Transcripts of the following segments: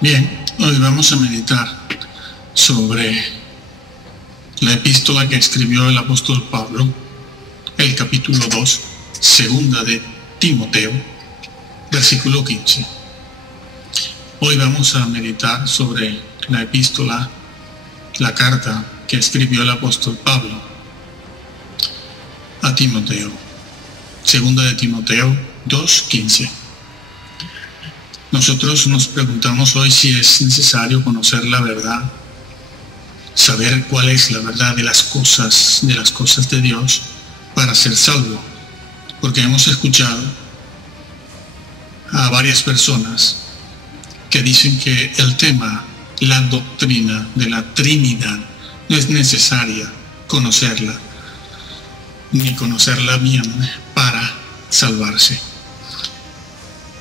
Bien, hoy vamos a meditar sobre la epístola que escribió el apóstol Pablo, el capítulo 2, segunda de Timoteo, versículo 15. Hoy vamos a meditar sobre la epístola, la carta que escribió el apóstol Pablo a Timoteo, segunda de Timoteo 2:15. Nosotros nos preguntamos hoy si es necesario conocer la verdad, saber cuál es la verdad de las cosas de Dios para ser salvo, porque hemos escuchado a varias personas que dicen que el tema, la doctrina de la Trinidad, no es necesaria conocerla, ni conocerla bien para salvarse.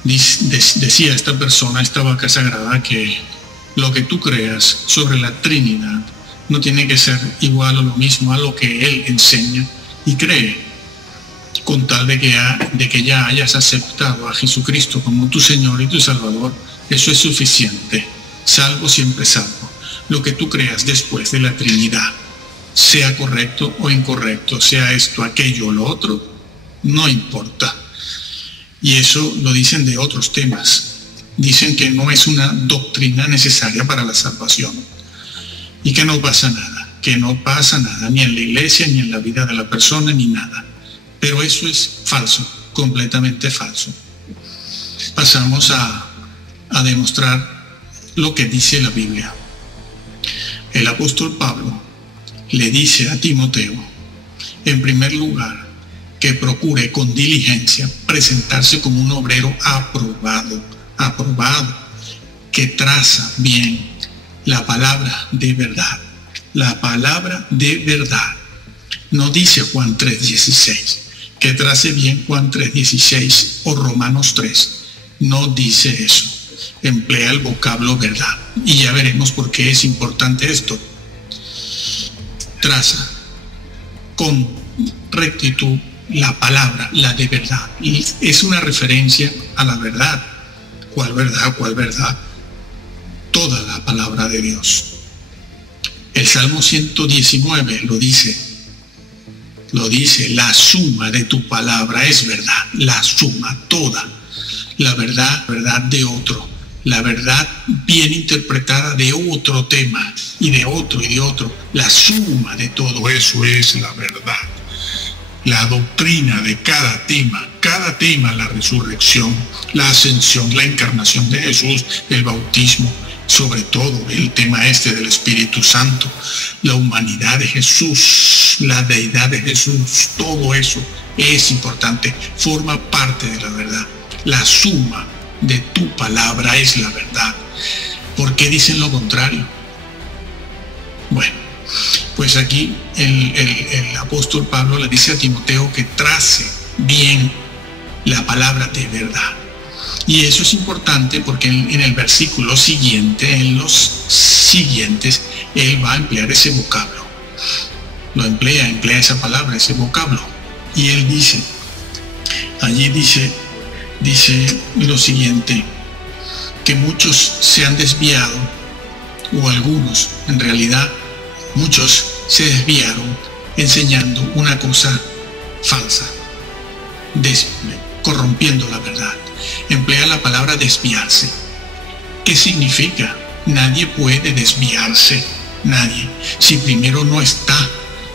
Decía esta persona, esta vaca sagrada, que lo que tú creas sobre la Trinidad no tiene que ser igual o lo mismo a lo que él enseña y cree, con tal de que ya hayas aceptado a Jesucristo como tu Señor y tu Salvador. Eso es suficiente. Salvo, siempre salvo. Lo que tú creas después de la Trinidad, sea correcto o incorrecto, sea esto, aquello o lo otro, no importa. Y eso lo dicen de otros temas. Dicen que no es una doctrina necesaria para la salvación y que no pasa nada, ni en la iglesia, ni en la vida de la persona, ni nada. Pero eso es falso, completamente falso. Pasamos a demostrar lo que dice la Biblia. El apóstol Pablo le dice a Timoteo, en primer lugar, que procure con diligencia presentarse como un obrero aprobado, que traza bien la palabra de verdad. La palabra de verdad. No dice Juan 3:16, que trace bien Juan 3:16 o Romanos 3. No dice eso. Emplea el vocablo verdad. Y ya veremos por qué es importante esto. Traza con rectitud la palabra, la de verdad. Y es una referencia a la verdad. ¿Cuál verdad? ¿Cuál verdad? Toda la palabra de Dios. El Salmo 119 lo dice, la suma de tu palabra es verdad, la suma, toda. La verdad de otro, la verdad bien interpretada de otro tema, y de otro, la suma de todo eso es la verdad. La doctrina de cada tema, la resurrección, la ascensión, la encarnación de Jesús, el bautismo, sobre todo el tema del Espíritu Santo, la humanidad de Jesús, la deidad de Jesús, todo eso es importante, forma parte de la verdad. La suma de tu palabra es la verdad. ¿Por qué dicen lo contrario? Bueno, pues aquí el apóstol Pablo le dice a Timoteo que trace bien la palabra de verdad. Y eso es importante porque en el versículo siguiente, en los siguientes, él va a emplear ese vocablo. Lo emplea esa palabra, ese vocablo. Y él dice, allí dice lo siguiente, que muchos se han desviado, o algunos, en realidad, muchos se desviaron enseñando una cosa falsa, corrompiendo la verdad. Emplea la palabra desviarse. ¿Qué significa? Nadie puede desviarse, nadie, si primero no está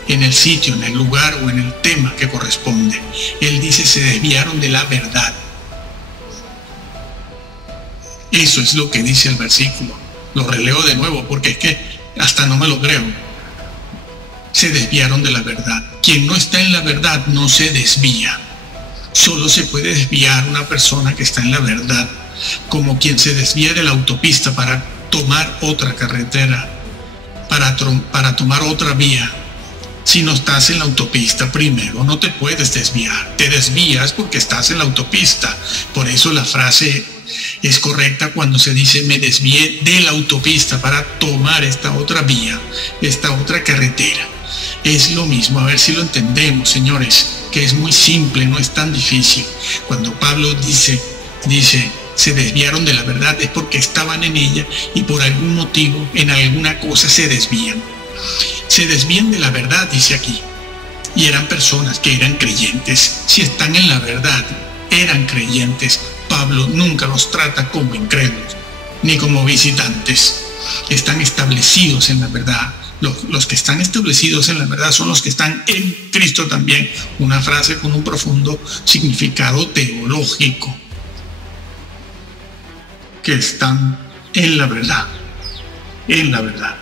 en el sitio, en el lugar o en el tema que corresponde. Él dice, se desviaron de la verdad. Eso es lo que dice el versículo. Lo releo de nuevo porque es que hasta no me lo creo. Se desviaron de la verdad. Quien no está en la verdad no se desvía. Solo se puede desviar una persona que está en la verdad, como quien se desvía de la autopista para tomar otra carretera, para tomar otra vía. Si no estás en la autopista primero, no te puedes desviar. Te desvías porque estás en la autopista. Por eso la frase es correcta cuando se dice me desvié de la autopista para tomar esta otra vía, esta otra carretera. Es lo mismo, a ver si lo entendemos, señores, que es muy simple, no es tan difícil. Cuando Pablo dice se desviaron de la verdad es porque estaban en ella y por algún motivo, en alguna cosa se desvían. Se desvían de la verdad, dice aquí. Y eran personas que eran creyentes. Si están en la verdad, eran creyentes. Pablo nunca los trata como incrédulos, ni como visitantes. Están establecidos en la verdad. Los que están establecidos en la verdad son los que están en Cristo también. Una frase con un profundo significado teológico. Que están en la verdad. En la verdad.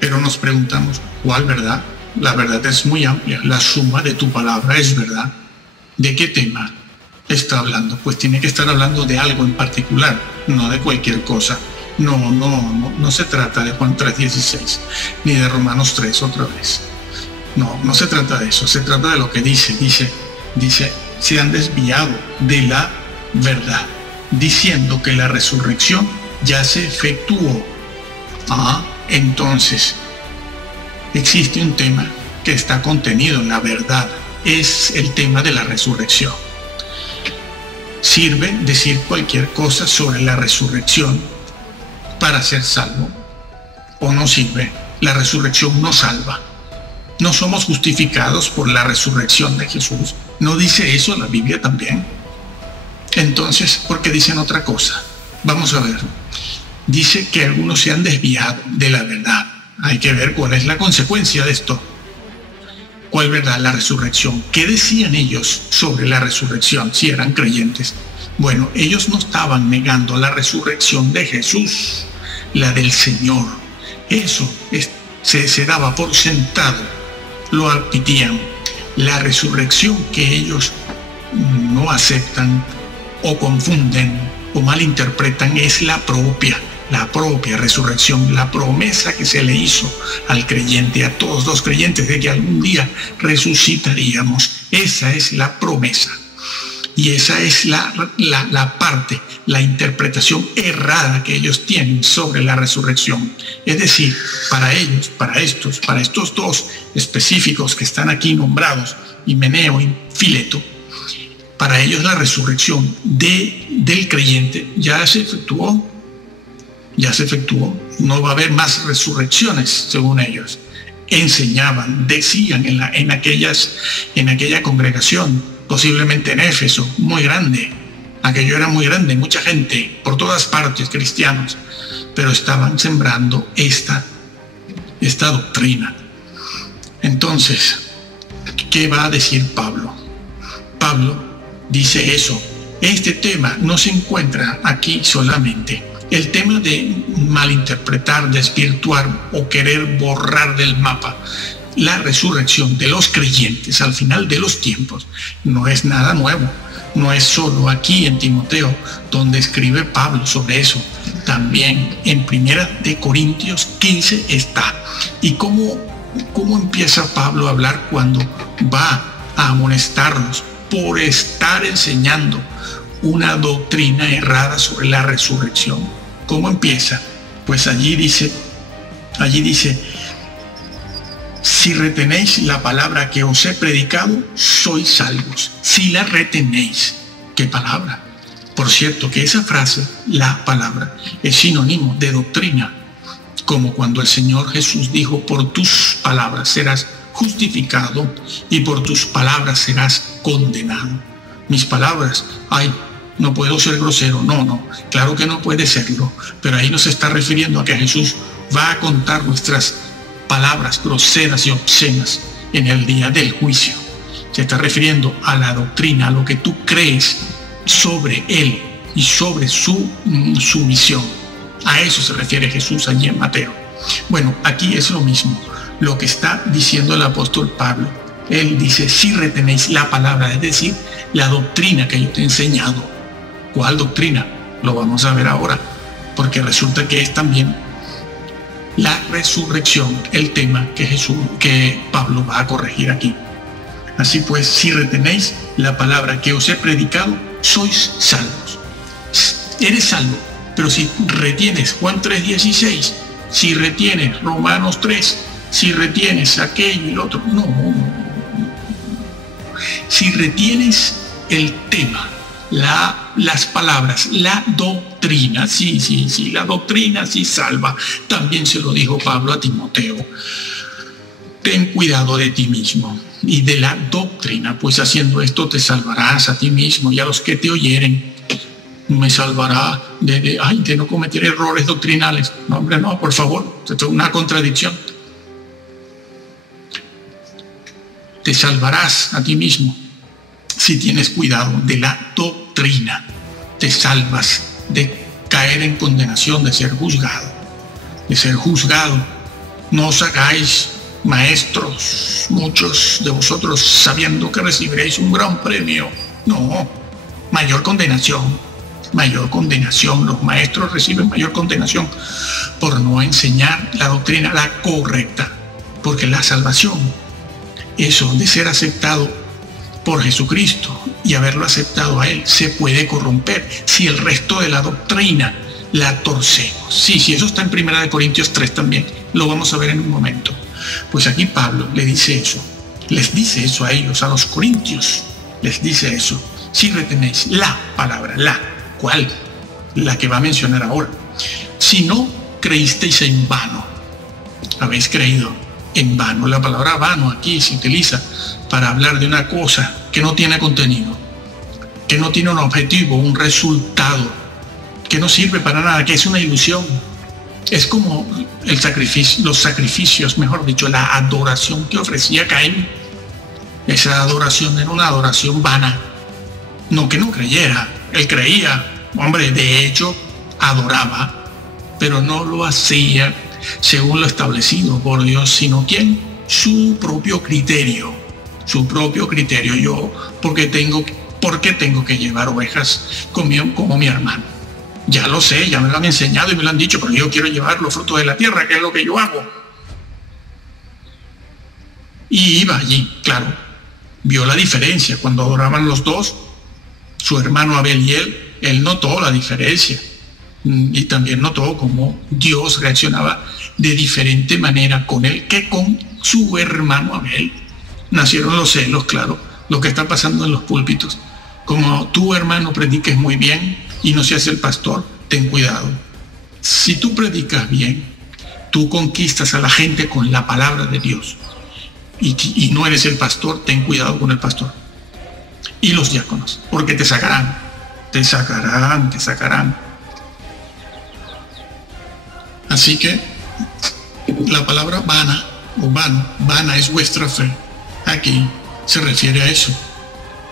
Pero nos preguntamos, ¿cuál verdad? La verdad es muy amplia. La suma de tu palabra es verdad. ¿De qué tema está hablando? Pues tiene que estar hablando de algo en particular, no de cualquier cosa. No se trata de Juan 3:16, ni de Romanos 3 otra vez. No se trata de eso. Se trata de lo que dice, se han desviado de la verdad, diciendo que la resurrección ya se efectuó. Entonces, existe un tema que está contenido en la verdad. Es el tema de la resurrección. ¿Sirve decir cualquier cosa sobre la resurrección para ser salvo? ¿O no sirve? La resurrección no salva. ¿No somos justificados por la resurrección de Jesús? ¿No dice eso la Biblia también? Entonces, ¿por qué dicen otra cosa? Vamos a ver. Dice que algunos se han desviado de la verdad. Hay que ver cuál es la consecuencia de esto. ¿Cuál verdad? La resurrección. ¿Qué decían ellos sobre la resurrección si eran creyentes? Bueno, ellos no estaban negando la resurrección de Jesús, la del Señor. Eso se daba por sentado, lo admitían. La resurrección que ellos no aceptan o confunden o malinterpretan es la propia resurrección, la promesa que se le hizo al creyente, a todos los creyentes, de que algún día resucitaríamos. Esa es la promesa. Y esa es la parte, la interpretación errada que ellos tienen sobre la resurrección. Es decir, para ellos, para estos dos específicos que están aquí nombrados, Himeneo y Fileto, para ellos la resurrección del creyente ya se efectuó. No va a haber más resurrecciones, según ellos. Enseñaban, decían en aquella congregación, posiblemente en Éfeso, muy grande. Aquello era muy grande, mucha gente, por todas partes, cristianos, pero estaban sembrando esta doctrina. Entonces, ¿qué va a decir Pablo? Pablo dice eso. Este tema no se encuentra aquí solamente. El tema de malinterpretar, desvirtuar o querer borrar del mapa la resurrección de los creyentes al final de los tiempos no es nada nuevo. No es solo aquí en Timoteo donde escribe Pablo sobre eso. También en 1 Corintios 15 está. ¿Y cómo empieza Pablo a hablar cuando va a amonestarlos por estar enseñando una doctrina errada sobre la resurrección? ¿Cómo empieza? Pues allí dice, si retenéis la palabra que os he predicado, sois salvos. Si la retenéis. ¿Qué palabra? Por cierto, que esa frase, la palabra, es sinónimo de doctrina, como cuando el Señor Jesús dijo, por tus palabras serás justificado y por tus palabras serás condenado. Mis palabras, no puedo ser grosero, no, claro que no puede serlo, pero ahí nos está refiriendo a que Jesús va a contar nuestras palabras groseras y obscenas en el día del juicio. Se está refiriendo a la doctrina, a lo que tú crees sobre Él y sobre su misión. A eso se refiere Jesús allí en Mateo. Bueno, aquí es lo mismo, lo que está diciendo el apóstol Pablo. Él dice, si retenéis la palabra, es decir, la doctrina que yo te he enseñado. ¿Cuál doctrina? Lo vamos a ver ahora, porque resulta que es también la resurrección el tema que Pablo va a corregir aquí. Así pues, si retenéis la palabra que os he predicado, sois salvos. Eres salvo, pero si retienes Juan 3:16, si retienes Romanos 3, si retienes aquello y lo otro, no. Si retienes el tema, la las palabras, la doctrina, sí, la doctrina sí salva. También se lo dijo Pablo a Timoteo. Ten cuidado de ti mismo y de la doctrina, pues haciendo esto te salvarás a ti mismo y a los que te oyeren. Me salvará de no cometer errores doctrinales. No, hombre, no, por favor, esto es una contradicción. Te salvarás a ti mismo si tienes cuidado de la doctrina. Te salvas de caer en condenación, de ser juzgado. No os hagáis maestros, muchos de vosotros, sabiendo que recibiréis un gran premio. No, mayor condenación. Los maestros reciben mayor condenación por no enseñar la doctrina, la correcta. Porque la salvación, eso de ser aceptado por Jesucristo y haberlo aceptado a Él, se puede corromper si el resto de la doctrina la torcemos. Sí, eso está en 1 Corintios 3 también, lo vamos a ver en un momento. Pues aquí Pablo les dice eso a ellos, a los corintios, les dice eso. Si retenéis la palabra, ¿cuál? La que va a mencionar ahora. Si no creísteis en vano, habéis creído en vano. La palabra vano aquí se utiliza para hablar de una cosa que no tiene contenido, que no tiene un objetivo, un resultado, que no sirve para nada, que es una ilusión. Es como los sacrificios, mejor dicho, la adoración que ofrecía Caín. Esa adoración era una adoración vana. No que no creyera, él creía, hombre, de hecho adoraba, pero no lo hacía según lo establecido por Dios, sino ¿quién? Su propio criterio. Yo, ¿por qué tengo que llevar ovejas como mi hermano? Ya lo sé, ya me lo han enseñado y me lo han dicho, pero yo quiero llevar los frutos de la tierra, que es lo que yo hago. Y iba allí, claro, vio la diferencia cuando adoraban los dos, su hermano Abel y él notó la diferencia. Y también notó cómo Dios reaccionaba de diferente manera con él que con su hermano Abel. Nacieron los celos, claro, lo que está pasando en los púlpitos. Como tu hermano prediques muy bien y no seas el pastor, ten cuidado. Si tú predicas bien, tú conquistas a la gente con la palabra de Dios. Y no eres el pastor, ten cuidado con el pastor. Y los diáconos, porque te sacarán. Así que la palabra vana es vuestra fe. Aquí se refiere a eso.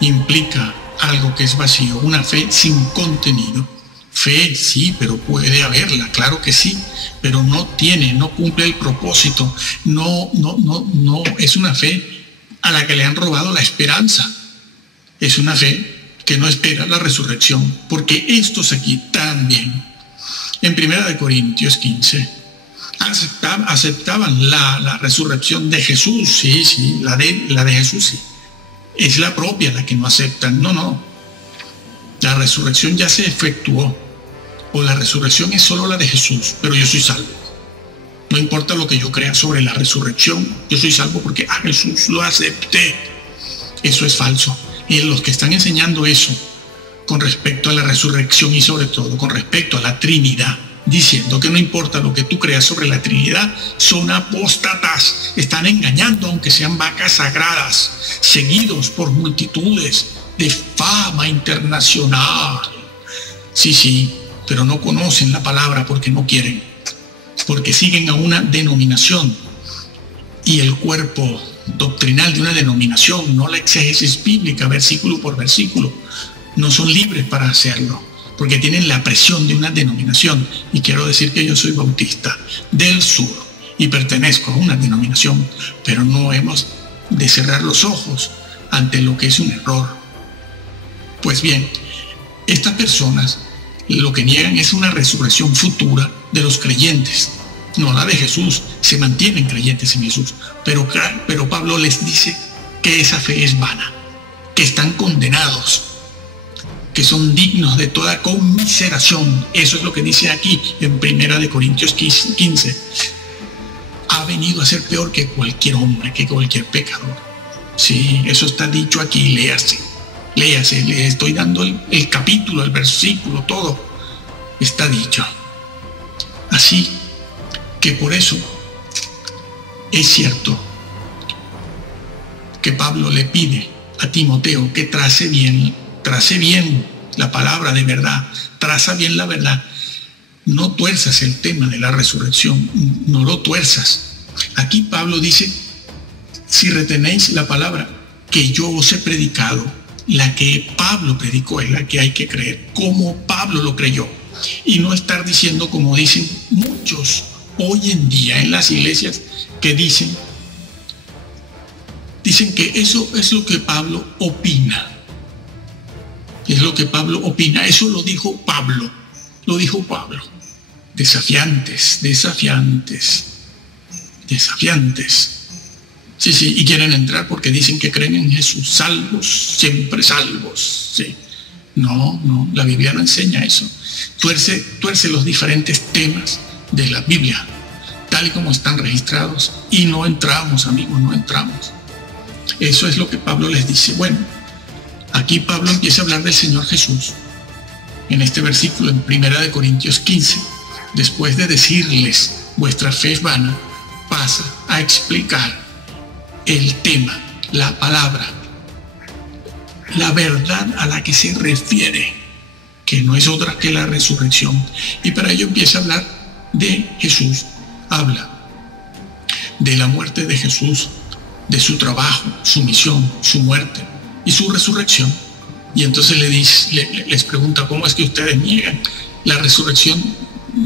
Implica algo que es vacío, una fe sin contenido. Fe sí, pero puede haberla, claro que sí, pero no cumple el propósito. No es una fe a la que le han robado la esperanza. Es una fe que no espera la resurrección, porque estos aquí también, en 1 Corintios 15, aceptaban la resurrección de Jesús, sí, la de Jesús, sí. Es la propia la que no aceptan, no. La resurrección ya se efectuó, o la resurrección es solo la de Jesús, pero yo soy salvo. No importa lo que yo crea sobre la resurrección, yo soy salvo porque a Jesús lo acepté. Eso es falso. Y los que están enseñando eso con respecto a la resurrección y sobre todo con respecto a la Trinidad, diciendo que no importa lo que tú creas sobre la Trinidad, son apóstatas, están engañando aunque sean vacas sagradas, seguidos por multitudes de fama internacional. Sí, pero no conocen la palabra porque no quieren, porque siguen a una denominación y el cuerpo doctrinal de una denominación, no la exégesis bíblica versículo por versículo, no son libres para hacerlo, porque tienen la presión de una denominación. Y quiero decir que yo soy bautista del sur y pertenezco a una denominación, pero no hemos de cerrar los ojos ante lo que es un error. Pues bien, estas personas lo que niegan es una resurrección futura de los creyentes, no la de Jesús. Se mantienen creyentes en Jesús, pero Pablo les dice que esa fe es vana, que están condenados, que son dignos de toda conmiseración. Eso es lo que dice aquí en 1 Corintios 15. Ha venido a ser peor que cualquier hombre, que cualquier pecador. Sí, eso está dicho aquí, léase. Léase, le estoy dando el capítulo, el versículo, todo está dicho. Así que por eso es cierto que Pablo le pide a Timoteo que trace bien la palabra de verdad, traza bien la verdad. No tuerzas el tema de la resurrección, no lo tuerzas. Aquí Pablo dice, si retenéis la palabra que yo os he predicado, la que Pablo predicó es la que hay que creer, como Pablo lo creyó. Y no estar diciendo como dicen muchos hoy en día en las iglesias que dicen que eso es lo que Pablo opina. Es lo que Pablo opina. Eso lo dijo Pablo. Lo dijo Pablo. Desafiantes. Sí, y quieren entrar porque dicen que creen en Jesús. Salvos, siempre salvos. Sí. No, la Biblia no enseña eso. Tuerce los diferentes temas de la Biblia, tal y como están registrados. Y no entramos, amigos, no entramos. Eso es lo que Pablo les dice. Bueno, aquí Pablo empieza a hablar del Señor Jesús. En este versículo, en 1 Corintios 15, después de decirles, vuestra fe es vana, pasa a explicar el tema, la palabra, la verdad a la que se refiere, que no es otra que la resurrección. Y para ello empieza a hablar de Jesús. Habla de la muerte de Jesús, de su trabajo, su misión, su muerte y su resurrección. Y entonces les pregunta, ¿cómo es que ustedes niegan la resurrección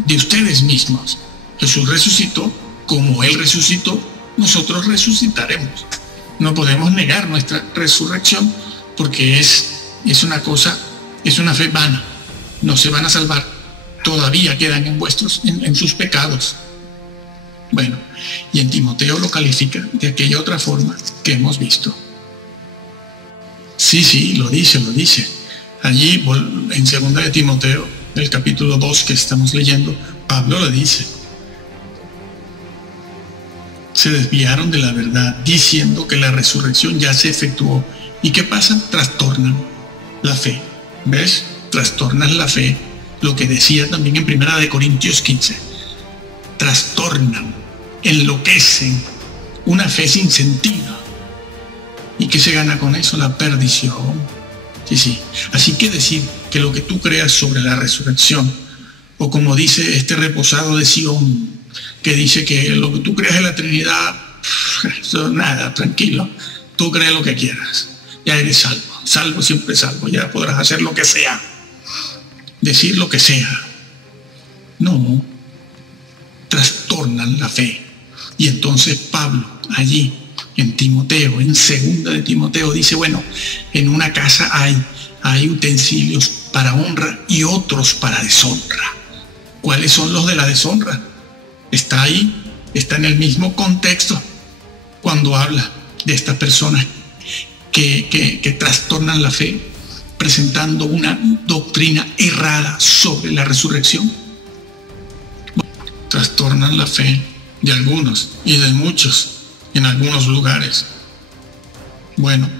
de ustedes mismos? Jesús resucitó, como Él resucitó, nosotros resucitaremos. No podemos negar nuestra resurrección porque es una fe vana. No se van a salvar, todavía quedan en sus pecados. Bueno, y en Timoteo lo califica de aquella otra forma que hemos visto. Sí, lo dice. Allí, en 2 de Timoteo, el capítulo 2 que estamos leyendo, Pablo lo dice. Se desviaron de la verdad, diciendo que la resurrección ya se efectuó. ¿Y qué pasa? Trastornan la fe. ¿Ves? Trastornan la fe. Lo que decía también en 1 Corintios 15. Trastornan, enloquecen, una fe sin sentido. ¿Y qué se gana con eso? La perdición. Sí. Así que decir que lo que tú creas sobre la resurrección, o como dice este reposado de Sion, que dice que lo que tú creas en la Trinidad, eso nada, tranquilo, tú crees lo que quieras, ya eres salvo, siempre salvo, ya podrás hacer lo que sea, decir lo que sea. No, trastornan la fe. Y entonces Pablo allí en Timoteo, en 2 de Timoteo, dice, bueno, en una casa hay utensilios para honra y otros para deshonra. ¿Cuáles son los de la deshonra? Está ahí, está en el mismo contexto cuando habla de estas personas que trastornan la fe, presentando una doctrina errada sobre la resurrección. Trastornan la fe de algunos y de muchos en algunos lugares. Bueno,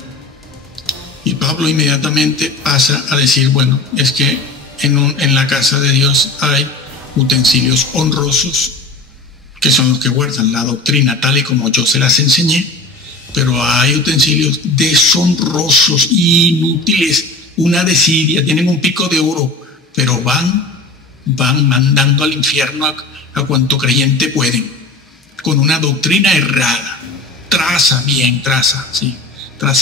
y Pablo inmediatamente pasa a decir, bueno, es que en la casa de Dios hay utensilios honrosos, que son los que guardan la doctrina tal y como yo se las enseñé, pero hay utensilios deshonrosos, inútiles, una desidia, tienen un pico de oro, pero van mandando al infierno a cuanto creyente pueden, con una doctrina errada. Traza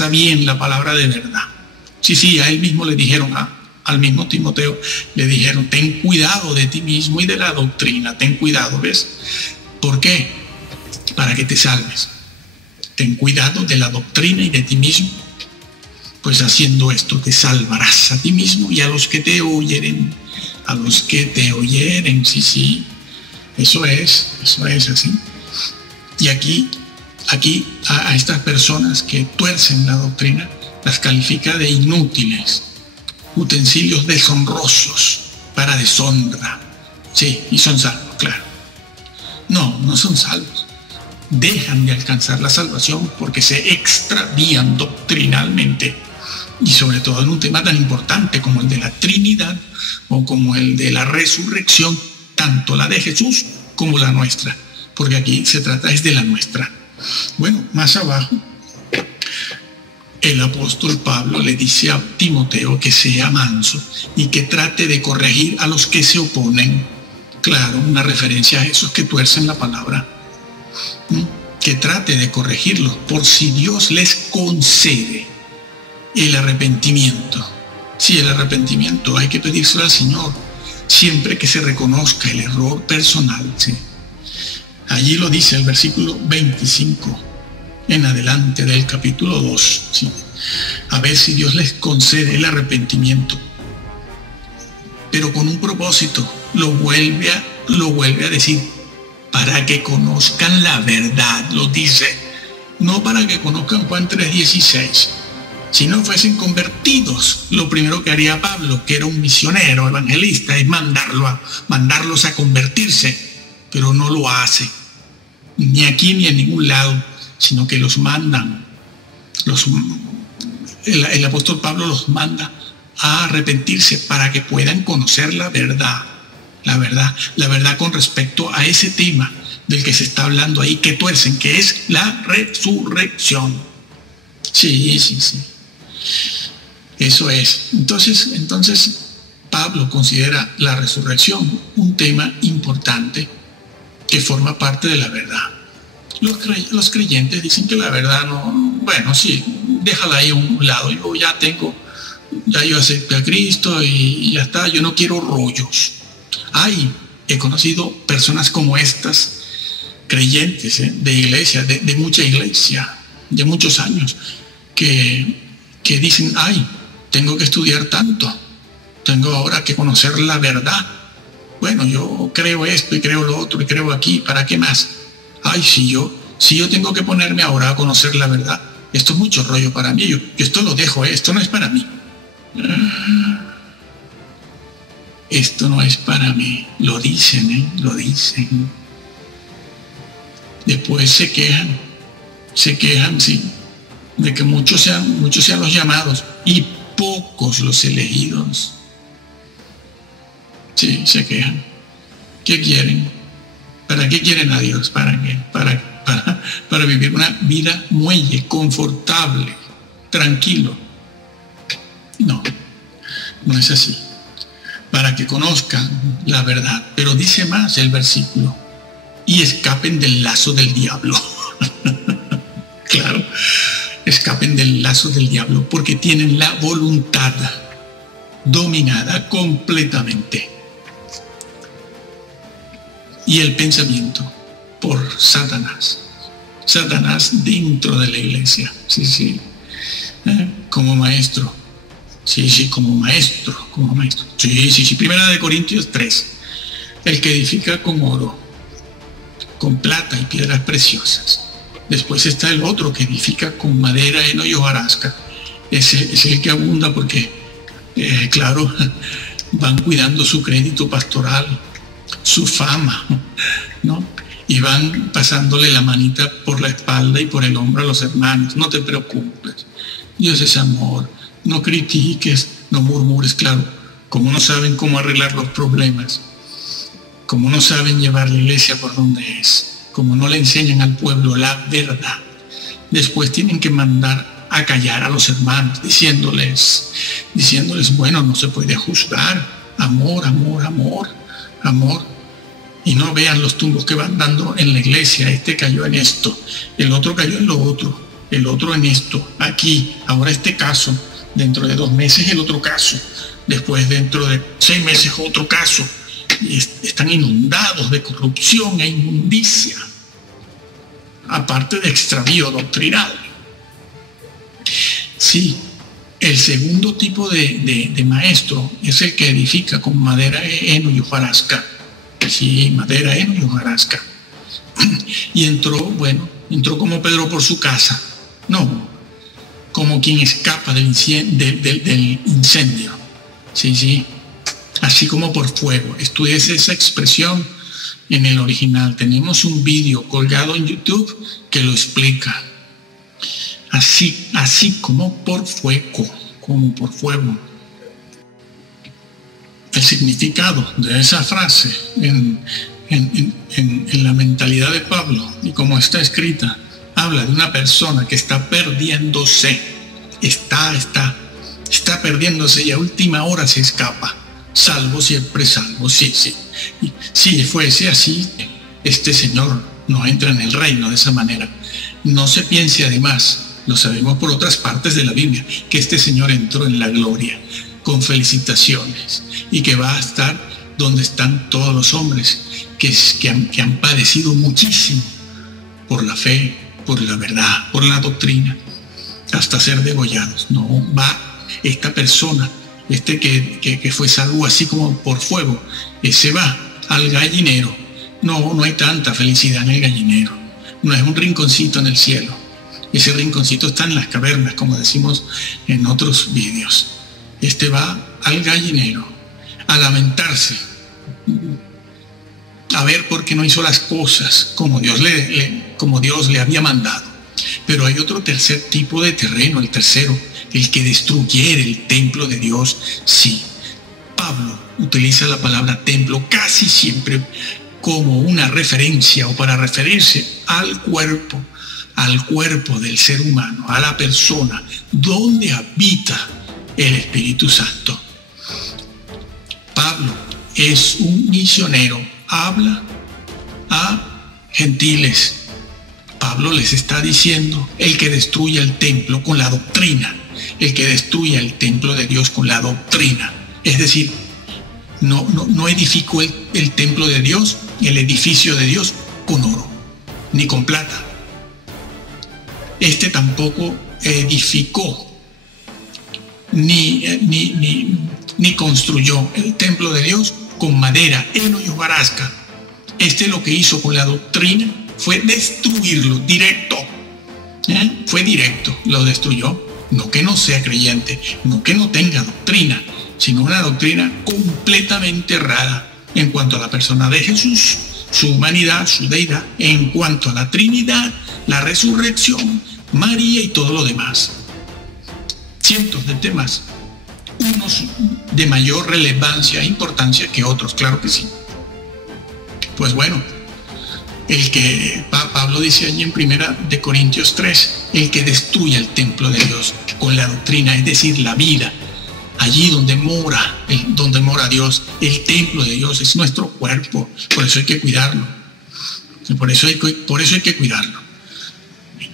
bien la palabra de verdad. Sí, a él mismo le dijeron, al mismo Timoteo, le dijeron, ten cuidado de ti mismo y de la doctrina, ten cuidado, ¿ves? ¿Por qué? Para que te salves. Ten cuidado de la doctrina y de ti mismo, pues haciendo esto te salvarás a ti mismo y a los que te oyeren, sí, eso es así. Y aquí a estas personas que tuercen la doctrina las califica de inútiles, utensilios deshonrosos para deshonra. Sí, y son salvos, claro. No son salvos. Dejan de alcanzar la salvación porque se extravían doctrinalmente y sobre todo en un tema tan importante como el de la Trinidad o como el de la resurrección, tanto la de Jesús como la nuestra, porque aquí se trata es de la nuestra. Bueno, más abajo, el apóstol Pablo le dice a Timoteo que sea manso y que trate de corregir a los que se oponen. Claro, una referencia a esos que tuercen la palabra. Que trate de corregirlos por si Dios les concede el arrepentimiento. Sí, el arrepentimiento hay que pedírselo al Señor siempre que se reconozca el error personal. ¿Sí? Allí lo dice el versículo 25 en adelante del capítulo 2. ¿Sí? A ver si Dios les concede el arrepentimiento, pero con un propósito. Lo vuelve a decir, para que conozcan la verdad, lo dice, no para que conozcan Juan 3:16. Si no fuesen convertidos, lo primero que haría Pablo, que era un misionero, evangelista, es mandarlos a convertirse, pero no lo hace, ni aquí ni en ningún lado, sino que los mandan. El apóstol Pablo los manda a arrepentirse para que puedan conocer la verdad con respecto a ese tema del que se está hablando ahí, que tuercen, que es la resurrección. Sí. Eso es. Entonces Pablo considera la resurrección un tema importante que forma parte de la verdad. Los creyentes dicen que la verdad no, bueno, sí, déjala ahí a un lado. Yo acepté a Cristo y ya está, yo no quiero rollos. He conocido personas como estas, creyentes de iglesia, de mucha iglesia, de muchos años, que dicen, tengo que estudiar tanto, tengo ahora que conocer la verdad. Bueno, yo creo esto y creo lo otro y creo aquí, ¿para qué más? Si yo tengo que ponerme ahora a conocer la verdad, esto es mucho rollo para mí, yo esto lo dejo, esto no es para mí. Esto no es para mí, lo dicen. Después se quejan, sí, de que muchos sean los llamados y pocos los elegidos. Sí, se quejan. ¿Qué quieren? ¿Para qué quieren a Dios? ¿Para qué? Para vivir una vida muelle, confortable, tranquilo. No es así. Para que conozcan la verdad. Pero dice más el versículo, y escapen del lazo del diablo. Claro, escapen del lazo del diablo, porque tienen la voluntad dominada completamente. Y el pensamiento por Satanás. Satanás dentro de la iglesia. Sí. Como maestro. Sí, como maestro. Sí. Primera de Corintios 3. El que edifica con oro, con plata y piedras preciosas. Después está el otro que edifica con madera, heno y hojarasca. Ese es el que abunda porque, claro, van cuidando su crédito pastoral, su fama, ¿no? Y van pasándole la manita por la espalda y por el hombro a los hermanos. No te preocupes, Dios es amor. No critiques, no murmures, claro, como no saben cómo arreglar los problemas, como no saben llevar la iglesia por donde es, como no le enseñan al pueblo la verdad, después tienen que mandar a callar a los hermanos, diciéndoles, bueno, no se puede juzgar, amor, y no vean los tumbos que van dando en la iglesia. Este cayó en esto, el otro cayó en lo otro, el otro en esto, aquí, ahora este caso. Dentro de 2 meses el otro caso, después dentro de 6 meses otro caso, y están inundados de corrupción e inmundicia, aparte de extravío doctrinal. Sí, el segundo tipo de maestro es el que edifica con madera, heno y hojarasca. Sí, madera, heno y hojarasca. Y entró como Pedro por su casa. No, como quien escapa del incendio. Sí, así como por fuego. Estudies esa expresión en el original. Tenemos un vídeo colgado en YouTube que lo explica. Así como por fuego. como por fuego. El significado de esa frase en la mentalidad de Pablo y como está escrita, habla de una persona que está perdiéndose, está perdiéndose y a última hora se escapa. Salvo, siempre salvo, sí. Y si fuese así, este señor no entra en el reino de esa manera. No se piense además, lo sabemos por otras partes de la Biblia, que este señor entró en la gloria, con felicitaciones, y que va a estar donde están todos los hombres que han padecido muchísimo por la fe, por la verdad, por la doctrina, hasta ser degollados. No, va esta persona, que fue salvo así como por fuego, ese va al gallinero. No hay tanta felicidad en el gallinero. No es un rinconcito en el cielo. Ese rinconcito está en las cavernas, como decimos en otros vídeos. Va al gallinero a lamentarse, a ver por qué no hizo las cosas como Dios le había mandado. Pero hay otro tercer tipo de terreno, el tercero, el que destruyera el templo de Dios. Sí, Pablo utiliza la palabra templo casi siempre como una referencia o para referirse al cuerpo del ser humano, a la persona donde habita el Espíritu Santo. Pablo es un misionero, habla a gentiles. Pablo les está diciendo, el que destruya el templo con la doctrina, el que destruya el templo de Dios con la doctrina, es decir, no edificó el templo de Dios, el edificio de Dios con oro, ni con plata. Tampoco edificó ni construyó el templo de Dios con madera, heno y hojarasca. Lo que hizo con la doctrina fue destruirlo directo. Fue directo, lo destruyó. No que no sea creyente, no que no tenga doctrina, sino una doctrina completamente errada en cuanto a la persona de Jesús, su humanidad, su deidad, en cuanto a la Trinidad, la resurrección, María y todo lo demás. Cientos de temas, unos de mayor relevancia e importancia que otros, claro que sí. Pues bueno, el que Pablo dice allí en 1 Corintios 3, el que destruya el templo de Dios con la doctrina, es decir, la vida, allí donde mora Dios, el templo de Dios es nuestro cuerpo, por eso hay que cuidarlo. Por eso hay que cuidarlo.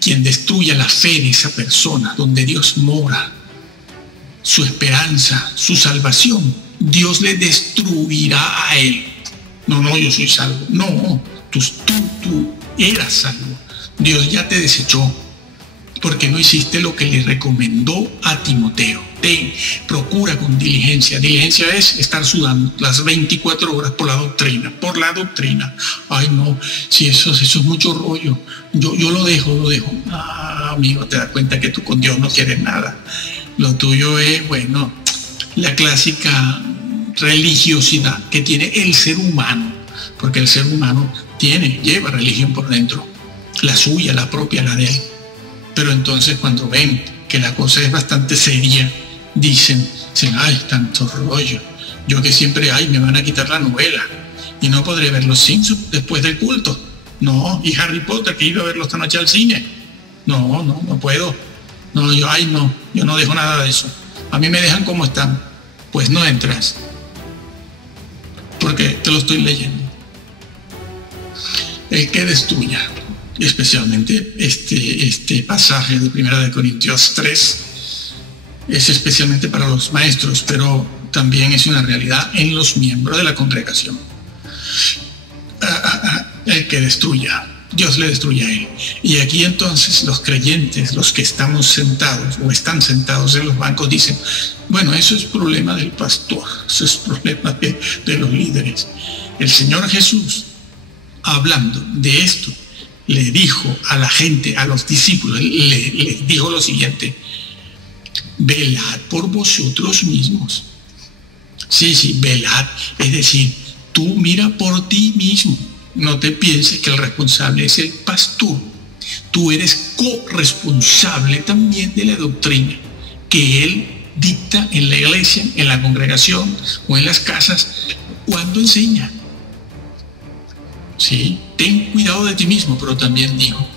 Quien destruya la fe de esa persona, donde Dios mora, su esperanza, su salvación, Dios le destruirá a él. No, yo soy salvo. No, tú eras salvo. Dios ya te desechó porque no hiciste lo que le recomendó a Timoteo. Procura con diligencia. Diligencia es estar sudando las 24 horas por la doctrina. Ay, no, si eso es mucho rollo. Yo lo dejo. Amigo, te das cuenta que tú con Dios no quieres nada. Lo tuyo es, bueno, la clásica religiosidad que tiene el ser humano, porque el ser humano lleva religión por dentro, la suya, la propia, la de él. Pero entonces cuando ven que la cosa es bastante seria, dicen, ay, tanto rollo, yo que siempre, me van a quitar la novela y no podré ver los Simpsons después del culto. No, y Harry Potter, que iba a verlo esta noche al cine. No puedo. No, yo no dejo nada de eso. A mí me dejan como están. Pues no entras, porque te lo estoy leyendo. El que destruya, especialmente este pasaje de 1 Corintios 3, es especialmente para los maestros, pero también es una realidad en los miembros de la congregación. El que destruya, Dios le destruye a él. Y aquí entonces los creyentes, los que estamos sentados o están sentados en los bancos, dicen, bueno, eso es problema del pastor, eso es problema de los líderes. El Señor Jesús, hablando de esto, le dijo a la gente, a los discípulos, les dijo lo siguiente: velad por vosotros mismos. Sí, velad, es decir, tú mira por ti mismo. No te pienses que el responsable es el pastor. Tú eres corresponsable también de la doctrina que él dicta en la iglesia, en la congregación o en las casas cuando enseña. Sí, ten cuidado de ti mismo, pero también dijo,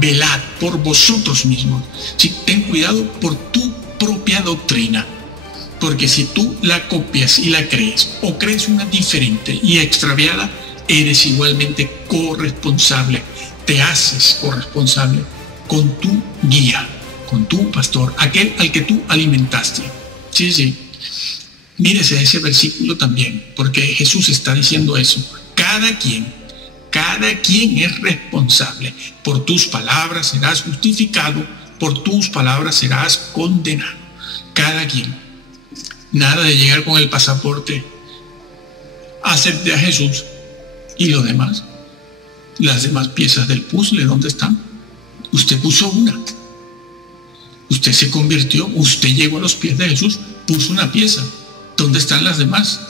velad por vosotros mismos. Sí, ten cuidado por tu propia doctrina, porque si tú la copias y la crees, o crees una diferente y extraviada, eres igualmente corresponsable, te haces corresponsable con tu guía, con tu pastor, aquel al que tú alimentaste. Sí. Mírese ese versículo también, porque Jesús está diciendo eso. Cada quien es responsable. Por tus palabras serás justificado, por tus palabras serás condenado. Cada quien. Nada de llegar con el pasaporte, acepte a Jesús y lo demás. Las demás piezas del puzzle, ¿dónde están? Usted puso una. Usted se convirtió, usted llegó a los pies de Jesús, puso una pieza. ¿Dónde están las demás?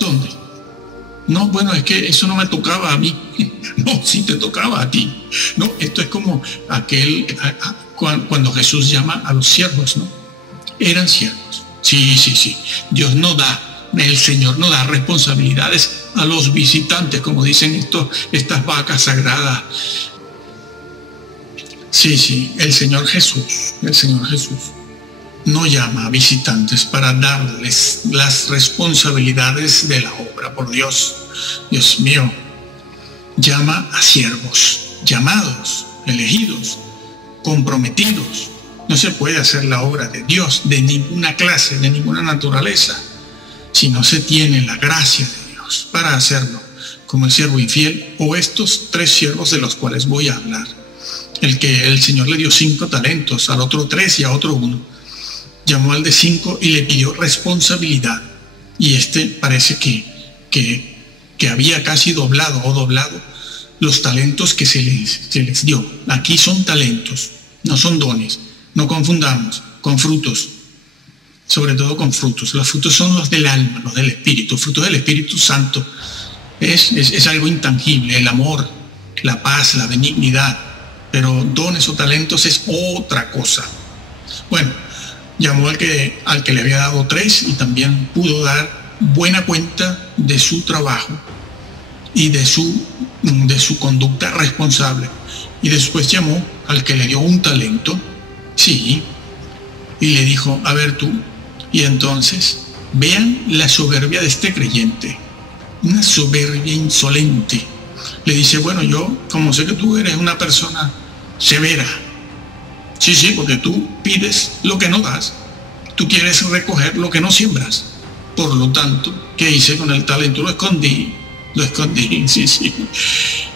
¿Dónde? No, bueno, es que eso no me tocaba a mí. No, sí te tocaba a ti. No, esto es como cuando Jesús llama a los siervos, ¿no? Eran siervos. Sí. Dios no da, el Señor no da responsabilidades a los visitantes, como dicen estas vacas sagradas. Sí, el Señor Jesús no llama a visitantes para darles las responsabilidades de la obra. Por Dios mío, llama a siervos, llamados, elegidos, comprometidos. No se puede hacer la obra de Dios de ninguna clase, de ninguna naturaleza, si no se tiene la gracia de Dios para hacerlo, como el siervo infiel o estos 3 siervos de los cuales voy a hablar. El que el Señor le dio 5 talentos, al otro 3 y a otro 1. Llamó al de 5 y le pidió responsabilidad. Y parece que había casi doblado los talentos que se les dio. Aquí son talentos, no son dones. No confundamos con frutos, sobre todo con frutos. Los frutos son los del alma, los del Espíritu. Frutos del Espíritu Santo es algo intangible, el amor, la paz, la benignidad. Pero dones o talentos es otra cosa. Bueno, llamó al que le había dado 3 y también pudo dar buena cuenta de su trabajo y de su conducta responsable. Y después llamó al que le dio 1 talento, sí, y le dijo, a ver tú. Y entonces, vean la soberbia de este creyente, una soberbia insolente. Le dice, bueno, yo, como sé que tú eres una persona severa, sí, porque tú pides lo que no das, tú quieres recoger lo que no siembras. Por lo tanto, ¿qué hice con el talento? Lo escondí, sí.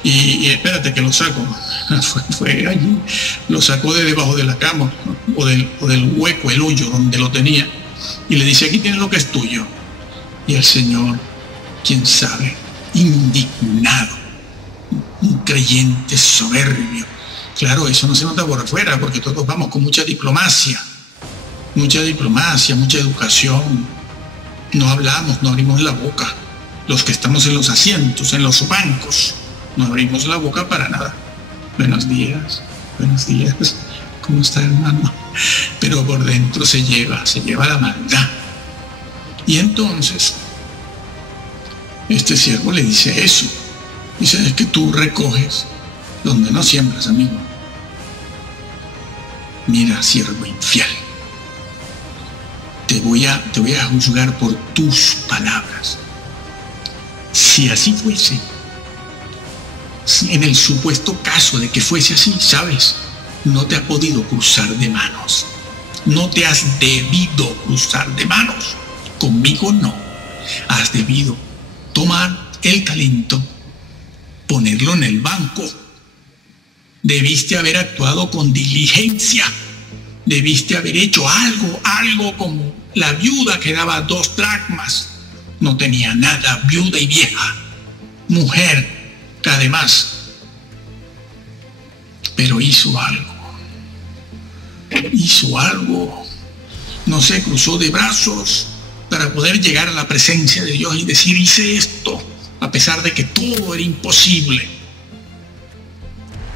Y espérate que lo saco. Fue allí, lo sacó de debajo de la cama o del hueco, el hoyo donde lo tenía, y le dice, aquí tienes lo que es tuyo. Y el Señor, quién sabe, indignado, un creyente soberbio. Claro, eso no se nota por afuera, porque todos vamos con mucha diplomacia, mucha educación. No hablamos, no abrimos la boca. Los que estamos en los asientos, en los bancos, no abrimos la boca para nada. Buenos días, ¿cómo está, hermano? Pero por dentro se lleva la maldad. Y entonces, este siervo le dice eso. Dice, es que tú recoges donde no siembras, amigo. Mira, siervo infiel, te voy a juzgar por tus palabras. Si así fuese, en el supuesto caso de que fuese así, ¿sabes? No te ha podido cruzar de manos. No te has debido cruzar de manos. Conmigo no. Has debido tomar el talento, ponerlo en el banco. Debiste haber actuado con diligencia. Debiste haber hecho algo como la viuda que daba 2 dracmas. No tenía nada, viuda y vieja. Mujer, que además. Pero hizo algo. No se cruzó de brazos para poder llegar a la presencia de Dios y decir, hice esto, a pesar de que todo era imposible.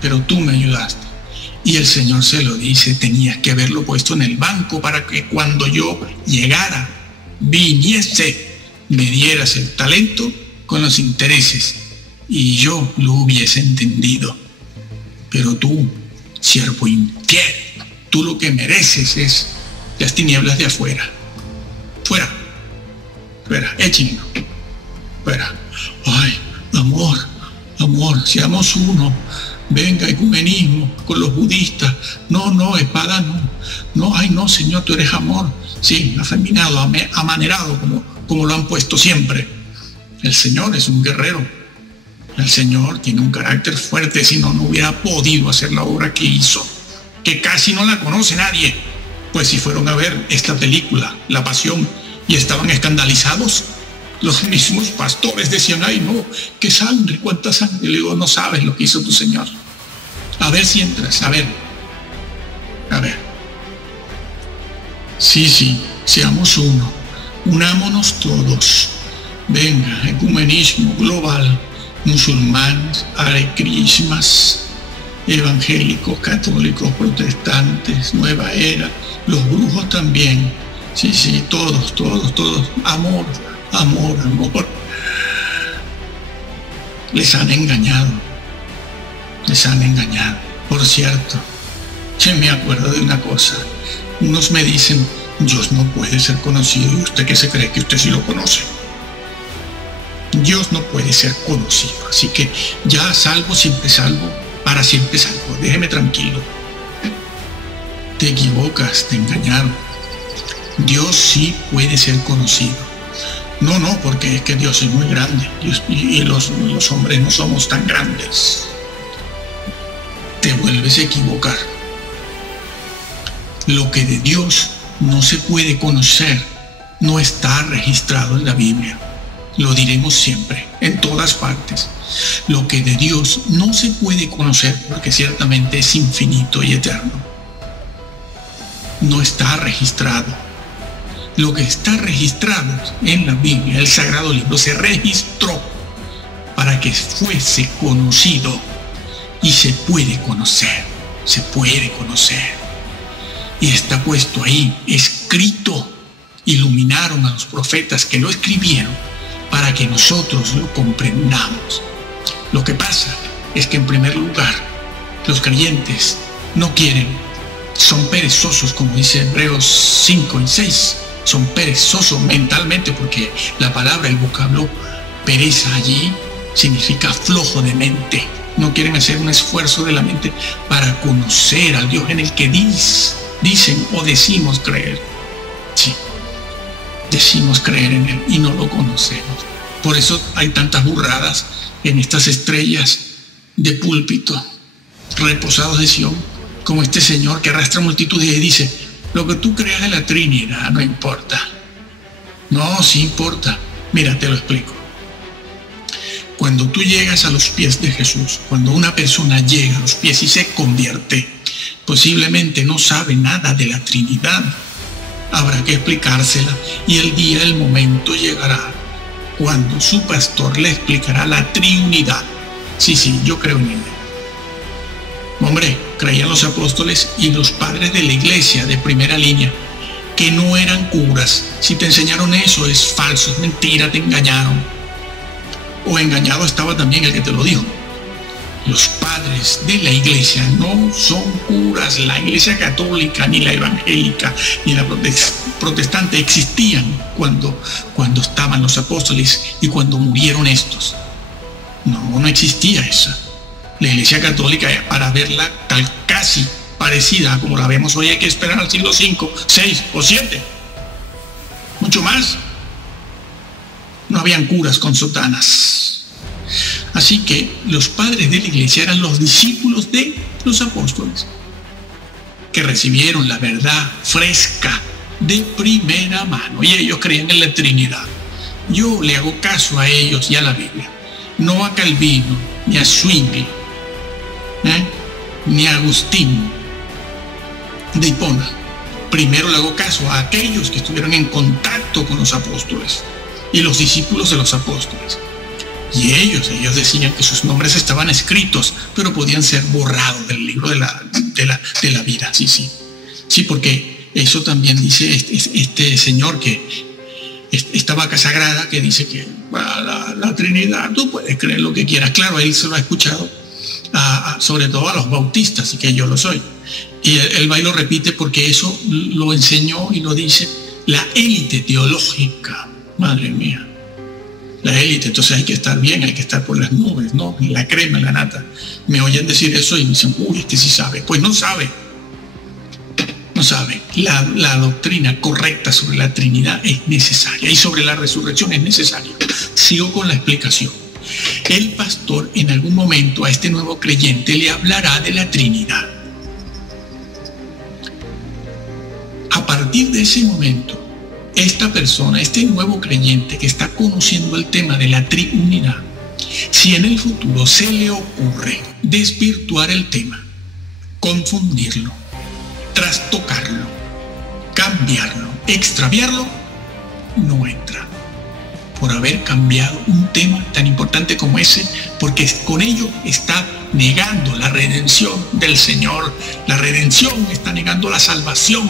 Pero tú me ayudaste. Y el Señor se lo dice, tenías que haberlo puesto en el banco para que cuando yo llegara, viniese, me dieras el talento con los intereses y yo lo hubiese entendido. Pero tú, siervo infiel, tú lo que mereces es las tinieblas de afuera. Fuera, fuera, échenlo, fuera. Ay, amor, seamos uno. Venga, ecumenismo con los budistas. No, espada no. No, ay no, Señor, tú eres amor. Sí, afeminado, amanerado, como lo han puesto siempre. El Señor es un guerrero. El Señor tiene un carácter fuerte, si no, no hubiera podido hacer la obra que hizo, que casi no la conoce nadie. Pues si fueron a ver esta película, La Pasión, y estaban escandalizados, los mismos pastores decían, ay no, qué sangre, cuánta sangre. Le digo, no sabes lo que hizo tu Señor. A ver si entras, a ver. Sí, seamos uno, unámonos todos. Venga, ecumenismo global, musulmanes, Hare Krishnas, evangélicos, católicos, protestantes, nueva era, los brujos también. Sí, todos. Amor. Les han engañado. Por cierto, yo me acuerdo de una cosa. Unos me dicen, Dios no puede ser conocido. ¿Y usted qué se cree? Que usted sí lo conoce. Dios no puede ser conocido. Así que ya salvo, siempre salvo, para siempre salvo. Déjeme tranquilo. Te equivocas, te engañaron. Dios sí puede ser conocido. No, porque es que Dios es muy grande y los hombres no somos tan grandes. Te vuelves a equivocar. Lo que de Dios no se puede conocer no está registrado en la Biblia. Lo diremos siempre, en todas partes. Lo que de Dios no se puede conocer, porque ciertamente es infinito y eterno, no está registrado. Lo que está registrado en la Biblia, el Sagrado Libro, se registró para que fuese conocido. Y se puede conocer. Y está puesto ahí, escrito. Iluminaron a los profetas que lo escribieron para que nosotros lo comprendamos. Lo que pasa es que en primer lugar, los creyentes no quieren, son perezosos, como dice Hebreos 5 y 6. Son perezosos mentalmente, porque la palabra, el vocablo pereza allí significa flojo de mente. No quieren hacer un esfuerzo de la mente para conocer al Dios en el que dicen o decimos creer. Sí, decimos creer en Él y no lo conocemos. Por eso hay tantas burradas en estas estrellas de púlpito, reposados de Sion, como este señor que arrastra multitudes y dice, lo que tú creas de la Trinidad no importa. No, sí importa. Mira, te lo explico. Cuando tú llegas a los pies de Jesús, cuando una persona llega a los pies y se convierte, posiblemente no sabe nada de la Trinidad. Habrá que explicársela y el día, el momento llegará cuando su pastor le explicará la Trinidad. Sí, yo creo en él. Hombre, creían los apóstoles y los padres de la iglesia de primera línea, que no eran curas. Si te enseñaron eso, es falso, es mentira, te engañaron. O engañado estaba también el que te lo dijo. Los padres de la iglesia no son curas. La iglesia católica, ni la evangélica, ni la protestante existían cuando estaban los apóstoles y cuando murieron estos. No existía eso. La iglesia católica, para verla casi parecida a como la vemos hoy, hay que esperar al siglo V, VI o VII. Mucho más. No habían curas con sotanas. Así que los padres de la iglesia eran los discípulos de los apóstoles, que recibieron la verdad fresca de primera mano, y ellos creían en la Trinidad. Yo le hago caso a ellos y a la Biblia, no a Calvino, ni a Zwingli, ni a Agustín de Hipona. Primero le hago caso a aquellos que estuvieron en contacto con los apóstoles y los discípulos de los apóstoles. Y ellos decían que sus nombres estaban escritos, pero podían ser borrados del libro de la de la vida. Sí, sí. Sí, porque eso también dice este señor que esta vaca sagrada que dice que la Trinidad, tú puedes creer lo que quieras. Claro, él se lo ha escuchado sobre todo a los bautistas, y que yo lo soy. Y él va y lo repite porque eso lo enseñó y lo dice la élite teológica. Madre mía. La élite, entonces hay que estar bien, hay que estar por las nubes, ¿no? La crema, la nata. Me oyen decir eso y me dicen, uy, este sí sabe. Pues no sabe. No sabe. La doctrina correcta sobre la Trinidad es necesaria y sobre la resurrección es necesaria. Sigo con la explicación. El pastor en algún momento a este nuevo creyente le hablará de la Trinidad. A partir de ese momento, esta persona, este nuevo creyente que está conociendo el tema de la Trinidad, si en el futuro se le ocurre desvirtuar el tema, confundirlo, trastocarlo, cambiarlo, extraviarlo, no entra. Por haber cambiado un tema tan importante como ese, porque con ello está negando la redención del Señor. La redención está negando la salvación.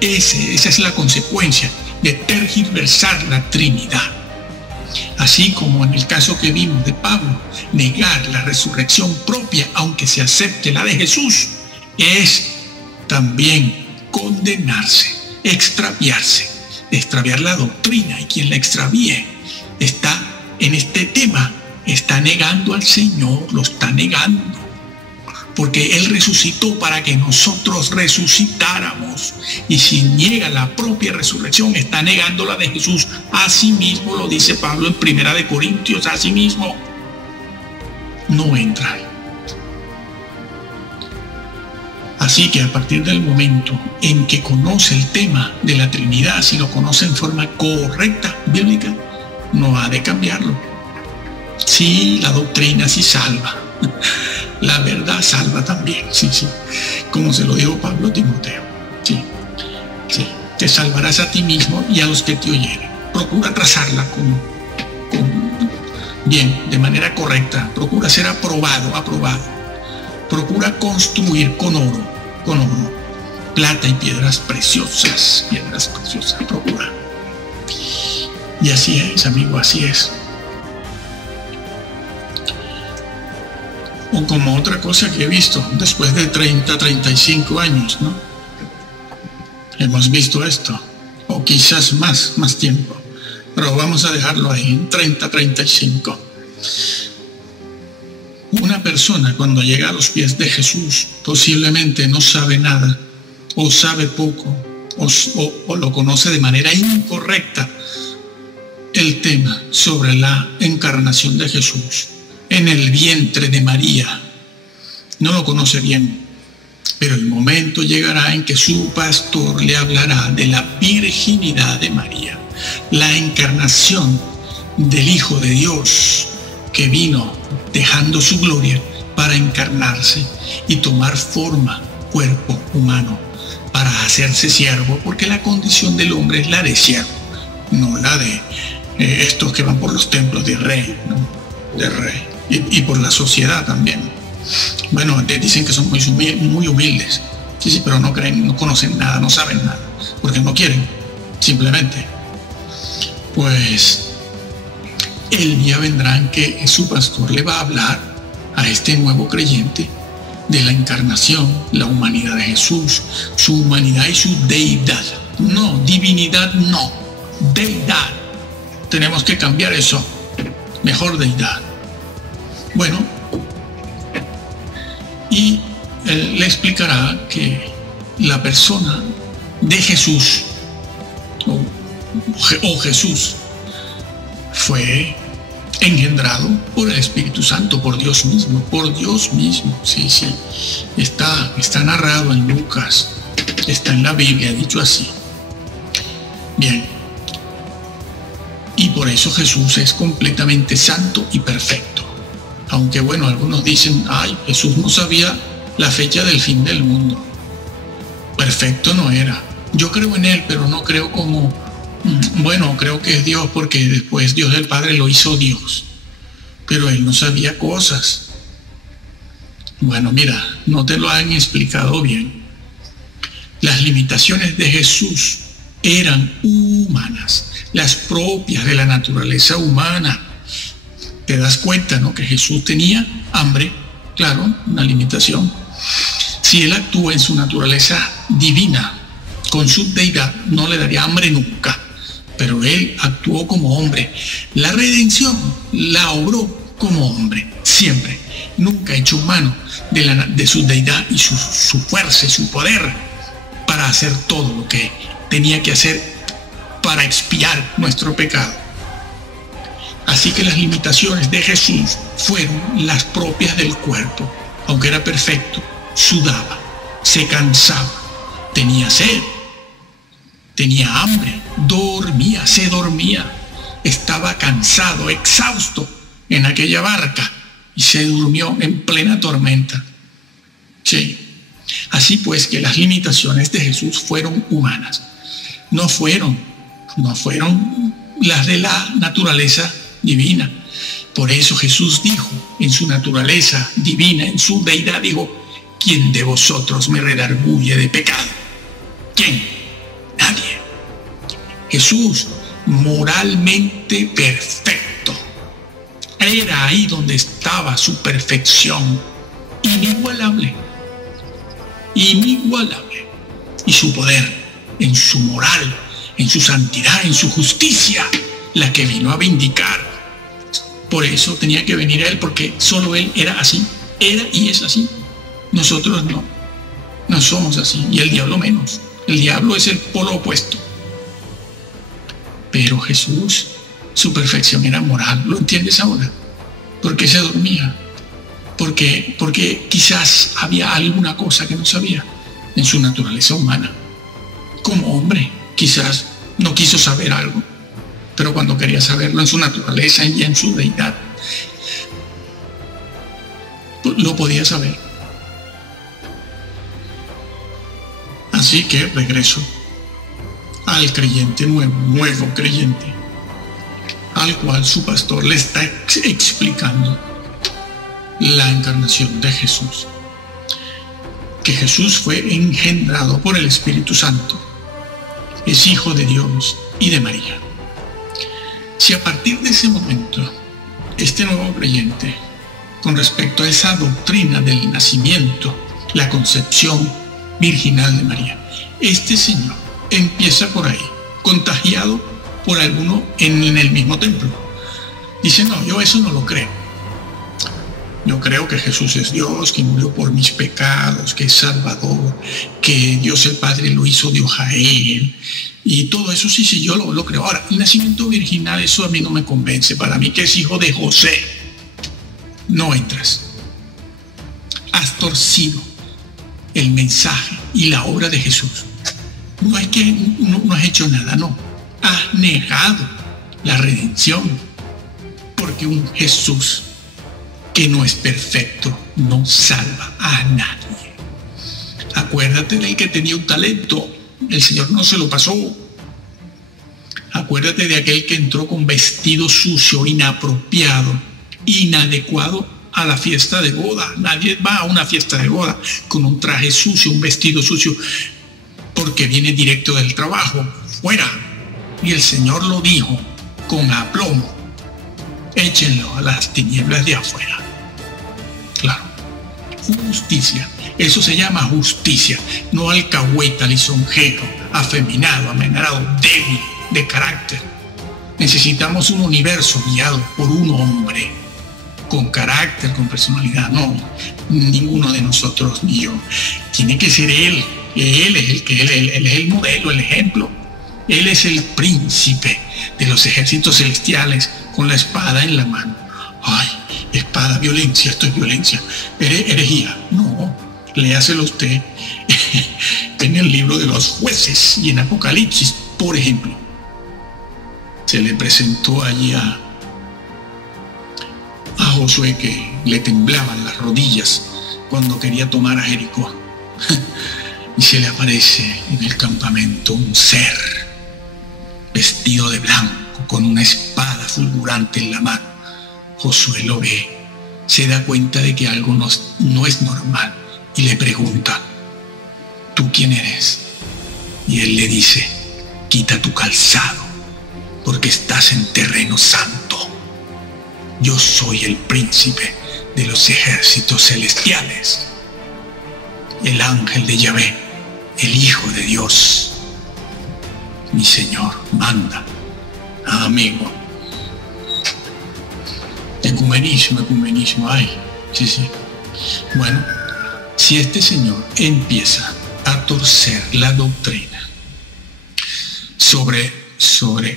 Esa es la consecuencia de tergiversar la Trinidad. Así como en el caso que vimos de Pablo, negar la resurrección propia, aunque se acepte la de Jesús, es también condenarse, extraviar la doctrina, y quien la extravíe está en este tema, está negando al Señor, lo está negando. Porque Él resucitó para que nosotros resucitáramos. Y si niega la propia resurrección, está negando la de Jesús. Así mismo lo dice Pablo en 1 Corintios, así mismo no entra. Así que a partir del momento en que conoce el tema de la Trinidad, si lo conoce en forma correcta, bíblica, no ha de cambiarlo. Sí, la doctrina sí salva. La verdad salva también, sí, sí. Como se lo dijo Pablo a Timoteo. Sí, sí. Te salvarás a ti mismo y a los que te oyeren. Procura trazarla bien, de manera correcta. Procura ser aprobado. Procura construir con oro, plata y piedras preciosas, procura. Y así es, amigo, así es. O como otra cosa que he visto, después de 30, 35 años, ¿no? Hemos visto esto, o quizás más tiempo, pero vamos a dejarlo ahí, en 30, 35. Una persona cuando llega a los pies de Jesús posiblemente no sabe nada, o sabe poco, o lo conoce de manera incorrecta el tema sobre la encarnación de Jesús en el vientre de María. No lo conoce bien, pero el momento llegará en que su pastor le hablará de la virginidad de María, la encarnación del Hijo de Dios que vino dejando su gloria para encarnarse y tomar forma, cuerpo humano, para hacerse siervo, porque la condición del hombre es la de siervo, no la de estos que van por los templos de rey, ¿no? De rey. Y por la sociedad también. Bueno, dicen que son muy humildes. Sí, pero no creen, no conocen nada, no saben nada, porque no quieren, simplemente. Pues el día vendrá en que su pastor le va a hablar a este nuevo creyente de la encarnación, la humanidad de Jesús, su humanidad y su deidad. No, divinidad no, deidad. Tenemos que cambiar eso. Mejor deidad. Bueno, y él le explicará que la persona de Jesús, o Jesús, fue engendrado por el Espíritu Santo, por Dios mismo, sí, sí. Está narrado en Lucas, está en la Biblia, dicho así. Bien. Y por eso Jesús es completamente santo y perfecto. Aunque bueno, algunos dicen, ay, Jesús no sabía la fecha del fin del mundo. Perfecto no era. Yo creo en Él, pero no creo como, bueno, creo que es Dios porque después Dios el Padre lo hizo Dios. Pero Él no sabía cosas. Bueno, mira, no te lo han explicado bien. Las limitaciones de Jesús eran humanas, las propias de la naturaleza humana. Te das cuenta, ¿no?, que Jesús tenía hambre, claro, una limitación. Si él actúa en su naturaleza divina, con su deidad, no le daría hambre nunca, pero él actuó como hombre. La redención la obró como hombre, siempre. Nunca echó mano de su deidad y su fuerza y su poder para hacer todo lo que tenía que hacer para expiar nuestro pecado. Así que las limitaciones de Jesús fueron las propias del cuerpo. Aunque era perfecto, sudaba, se cansaba, tenía sed, tenía hambre, se dormía, estaba cansado, exhausto en aquella barca y se durmió en plena tormenta. Sí. Así pues que las limitaciones de Jesús fueron humanas, no fueron las de la naturaleza divina. Por eso Jesús dijo en su naturaleza divina, en su deidad, dijo: ¿quién de vosotros me redarguye de pecado? ¿Quién? Nadie. Jesús, moralmente perfecto, era ahí donde estaba su perfección, inigualable, y su poder en su moral, en su santidad, en su justicia, la que vino a vindicar. Por eso tenía que venir a él, porque solo él era así, era y es así. Nosotros no somos así, y el diablo menos. El diablo es el polo opuesto. Pero Jesús, su perfección era moral. ¿Lo entiendes ahora? ¿Por qué se dormía? Porque quizás había alguna cosa que no sabía en su naturaleza humana. Como hombre, quizás no quiso saber algo, pero cuando quería saberlo en su naturaleza y en su deidad, lo podía saber. Así que regreso al creyente nuevo creyente, al cual su pastor le está explicando la encarnación de Jesús, que Jesús fue engendrado por el Espíritu Santo, es hijo de Dios y de María. Si a partir de ese momento este nuevo creyente, con respecto a esa doctrina del nacimiento, la concepción virginal de María, este señor empieza por ahí, contagiado por alguno en el mismo templo, dice: no, yo eso no lo creo. Yo creo que Jesús es Dios, que murió por mis pecados, que es Salvador, que Dios el Padre lo hizo Dios a él. Y todo eso sí, yo lo creo. Ahora, el nacimiento virginal, eso a mí no me convence. Para mí, que es hijo de José, no entras. Has torcido el mensaje y la obra de Jesús. No es que no has hecho nada, no. Has negado la redención. Porque un Jesús que no es perfecto no salva a nadie. Acuérdate del que tenía un talento, el Señor no se lo pasó. Acuérdate de aquel que entró con vestido sucio, inapropiado, inadecuado a la fiesta de boda. Nadie va a una fiesta de boda con un traje sucio, un vestido sucio, porque viene directo del trabajo, fuera. Y el Señor lo dijo con aplomo: échenlo a las tinieblas de afuera. Claro, justicia, eso se llama justicia, no alcahueta, lisonjero, afeminado, amenazado, débil de carácter. Necesitamos un universo guiado por un hombre con carácter, con personalidad. No, ninguno de nosotros, ni yo. Tiene que ser él. Él es el modelo, el ejemplo. Él es el príncipe de los ejércitos celestiales, con la espada en la mano. Ay, espada, violencia, esto es violencia, herejía. No, léaselo usted en el libro de los jueces y en Apocalipsis, por ejemplo. Se le presentó allí a Josué, que le temblaban las rodillas cuando quería tomar a Jericó. Y se le aparece en el campamento un ser vestido de blanco, con una espada fulgurante en la mano. Josué lo ve, se da cuenta de que algo no es normal y le pregunta: ¿tú quién eres? Y él le dice: quita tu calzado, porque estás en terreno santo. Yo soy el príncipe de los ejércitos celestiales, el ángel de Yahvé, el Hijo de Dios. Mi Señor manda. Amigo. Ecumenismo, ay, sí. Bueno, si este señor empieza a torcer la doctrina sobre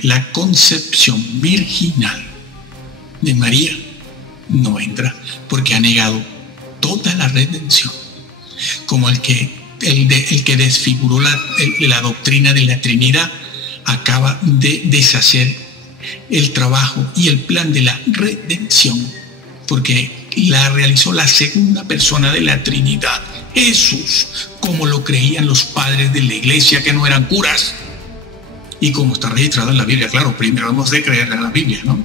la concepción virginal de María, no entra, porque ha negado toda la redención, como el que desfiguró la doctrina de la Trinidad, acaba de deshacer el trabajo y el plan de la redención, porque la realizó la segunda persona de la Trinidad, Jesús, como lo creían los padres de la iglesia, que no eran curas, y como está registrado en la Biblia. Claro, primero hemos de creer en la Biblia, ¿no?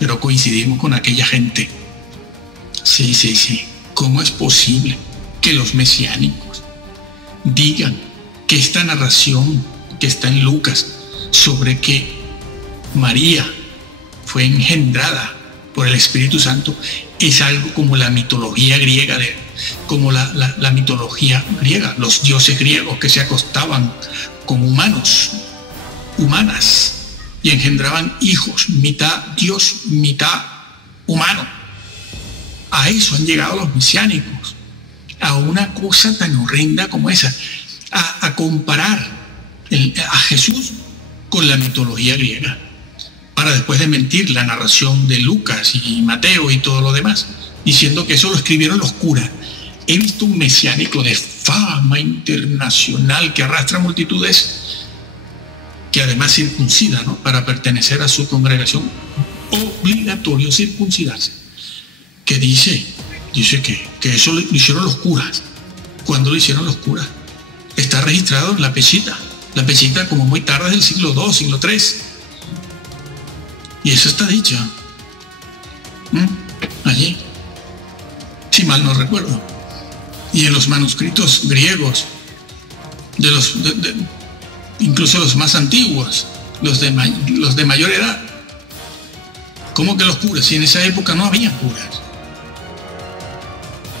Pero coincidimos con aquella gente. Sí. ¿Cómo es posible que los mesiánicos digan que esta narración que está en Lucas sobre que María fue engendrada por el Espíritu Santo es algo como la mitología griega, como la mitología griega, los dioses griegos que se acostaban con humanas, y engendraban hijos, mitad Dios, mitad humano? A eso han llegado los mesiánicos, a una cosa tan horrenda como esa, a comparar a Jesús con la mitología griega, para después de mentir la narración de Lucas y Mateo y todo lo demás, diciendo que eso lo escribieron los curas. He visto un mesiánico de fama internacional que arrastra multitudes, que además circuncida, ¿no? Para pertenecer a su congregación, obligatorio circuncidarse, que dice que eso lo hicieron los curas. ¿Cuándo lo hicieron los curas? Está registrado en la Peshitta como muy tarde del siglo II, siglo III. Y eso está dicho allí, si mal no recuerdo. Y en los manuscritos griegos, incluso los más antiguos, los de mayor edad. ¿Cómo que los curas? Si en esa época no había curas.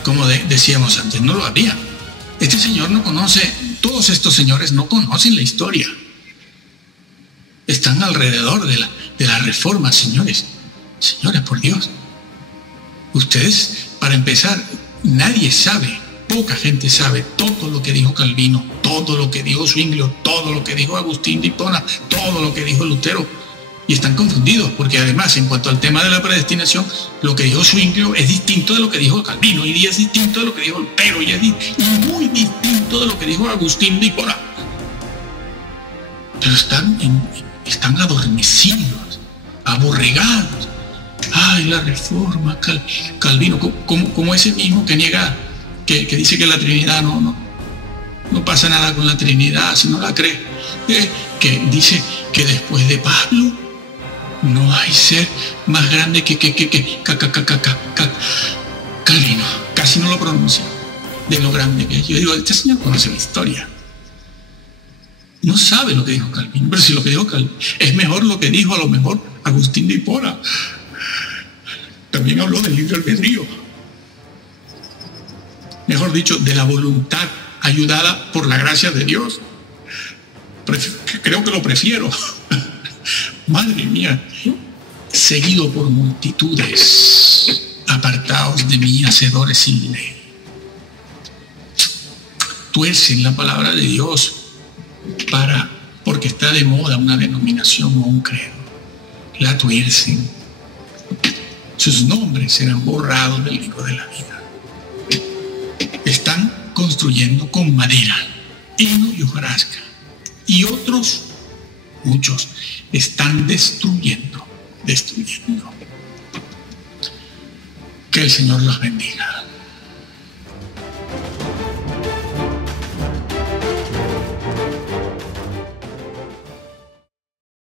Como decíamos antes, no lo había. Este señor no conoce, todos estos señores no conocen la historia. Están alrededor de la reforma, señores. Señores, por Dios. Ustedes, para empezar, nadie sabe, poca gente sabe todo lo que dijo Calvino, todo lo que dijo Zwinglio, todo lo que dijo Agustín de Hipona, todo lo que dijo Lutero. Y están confundidos, porque además, en cuanto al tema de la predestinación, lo que dijo Zwinglio es distinto de lo que dijo Calvino, y es distinto de lo que dijo Lutero, y muy distinto de lo que dijo Agustín de Hipona. Pero están adormecidos, aborregados. Ay, la reforma, Calvino, como ese mismo que niega, que dice que la Trinidad no pasa nada con la Trinidad si no la cree, que dice que después de Pablo no hay ser más grande que Calvino, casi no lo pronuncia, de lo grande que es. Yo digo, este señor conoce la historia. No sabe lo que dijo Calvino, pero si lo que dijo Calvino es mejor lo que dijo a lo mejor Agustín de Hipona. También habló del libre albedrío. Mejor dicho, de la voluntad ayudada por la gracia de Dios. Creo que lo prefiero. Madre mía, seguido por multitudes, apartaos de mí, hacedores sin ley. Tuercen la palabra de Dios porque está de moda una denominación o un credo. La tuercen. Sus nombres serán borrados del libro de la vida. Están construyendo con madera, heno y hojarasca. Y otros, muchos, están destruyendo. Que el Señor los bendiga.